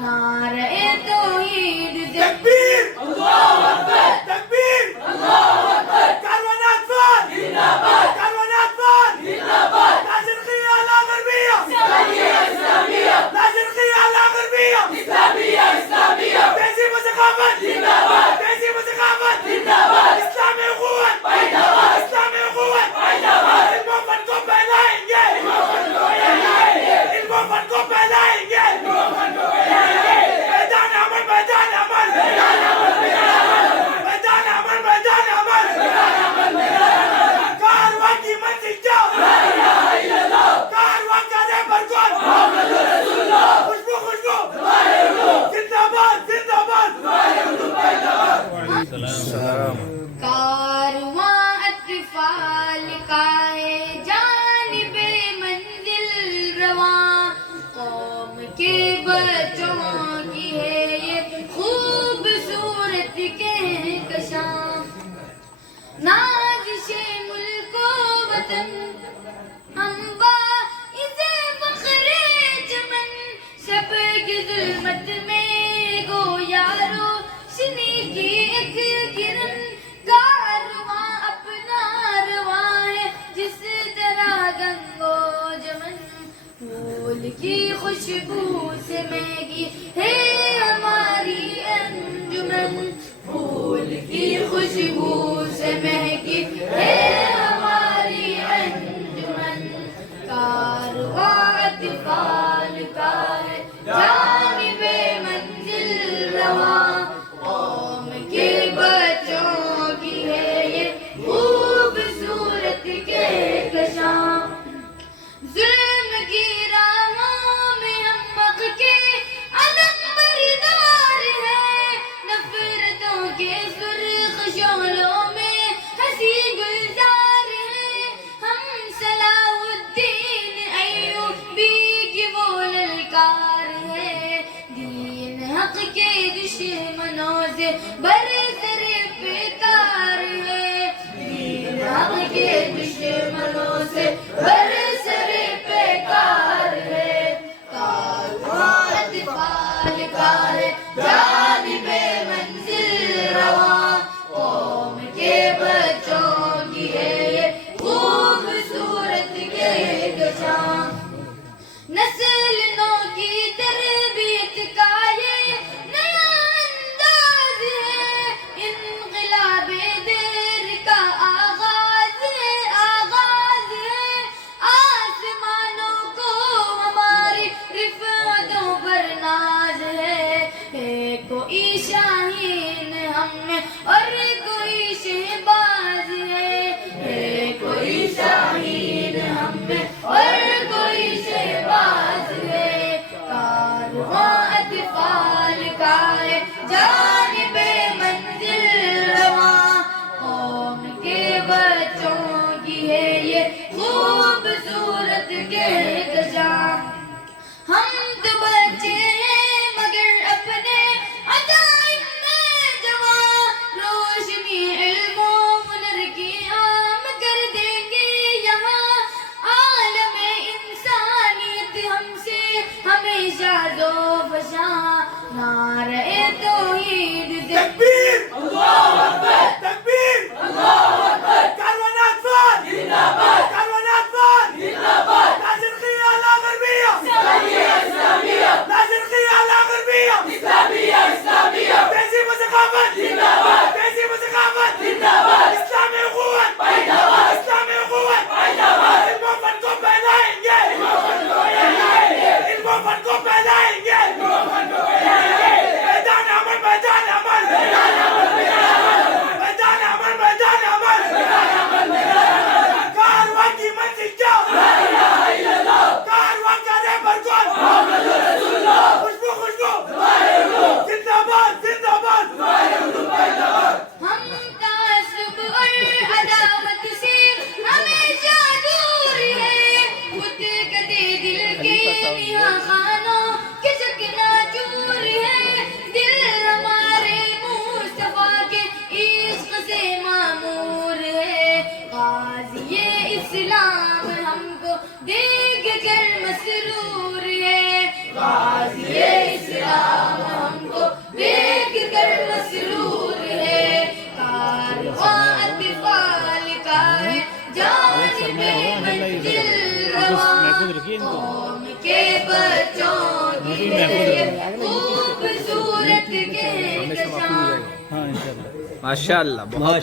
نعرہ توحید تکبیر اللہ اکبر تکبیر اللہ اکبر کاروانات فار زندہ باد کاروانات فار زندہ باد لا شرقية لا غربية إسلامية إسلامية لا شرقية لا غربية إسلامية إسلامية تهذيب وثقافة زندہ باد تهذيب وثقافة زندہ باد اسلامی قوت زندہ باد اسلامی قوت زندہ باد الموفن کو پھیلائیں گے الموفن کو پھیلائیں گے الموفن کو پھیلائیں گے الموفن کو پھیلائیں گے میدان عمل میدان عمل میدان عمل میدان عمل میدان عمل میدان عمل میدان عمل کارواں کی منزل جاؤ لا الہ الا اللہ کارواں کرے برکت محمد رسول اللہ خوشبو خوشبو ہمارے روح زندہ باد زندہ باد ہمارے روح زندہ باد کارواں اطفال کا ہے جانب منزل رواں قوم کے بچوں کی ہے یہ خوبصورت کہکشاں نازش ملک و وطن ہم باعث فخر چمن شب کی ظلمت میں گویا روشنی کی ایک کرن کارواں اپنا رواں ہے جس طرح گنگو جمن پھول کی خوشبو سے مہنگی ہے ہماری انجمن پھول کی خوشبو سے مہنگی ہے ہماری انجمن کارواں اطفال کا ہے جانب منزل رواں قوم کے بچوں کی ہے یہ خوبصورت کہکشاں ظلم کی راہوں میں ہم حق کے علم بردار ہیں نفرتوں کے سرخ شعلوں میں ہنسی گلزار ہیں ہم صلاح الدین ایوبی کی وہ للکار ہے دین حق کے دشمنوں سے برسر پیکار ہے دین حق کے دشمنوں سے برسر پیکار ہے کارواں اطفال کا ہے جانب منزل رواں قوم کے بچوں کی ہے یہ خوبصورت کہکشاں نسل نو کی تربیت کا یہ نیا انداز ہے انقلاب دیر کا آغاز ہے آسمانوں کو ہماری رفعتوں پر ناز ہے کوئی شاہین ہم میں اور کوئی شہباز ہے کوئی شاہین ہم میں اور کوئی شہباز ہے کارواں اطفال کا ہے جانب منزل رواں قوم کے بچوں کی ہے یہ خوبصورت کہکشاں ہم تو بچے ہیں مگر اپنے عجائب میں جواں روشنی علم و ہنر کی عام کر دیں گے یہاں عالم انسانیت ہم سے ہمیشہ دو فشاں نعرہ توحید تکبیر اللہ اکبر تکبیر اللہ اکبر کاروانات فار زندہ باد کاروانات فار زندہ باد لا شرقية لا غربية إسلامية إسلامية لا شرقية لا غربية إسلامية إسلامية تهذيب وثقافة زندہ باد تهذيب وثقافة زندہ باد اسلامی قوت زندہ باد اسلامی قوت زندہ باد الموفن کو پھیلائیں گے الموفن کو پھیلائیں گے الموفن کو پھیلائیں گے الموفن کو پھیلائیں گے میدان عمل میدان عمل میدان قوم کے بچوں کی ہے خوبصورت کہکشاں ماشاء اللہ، بہت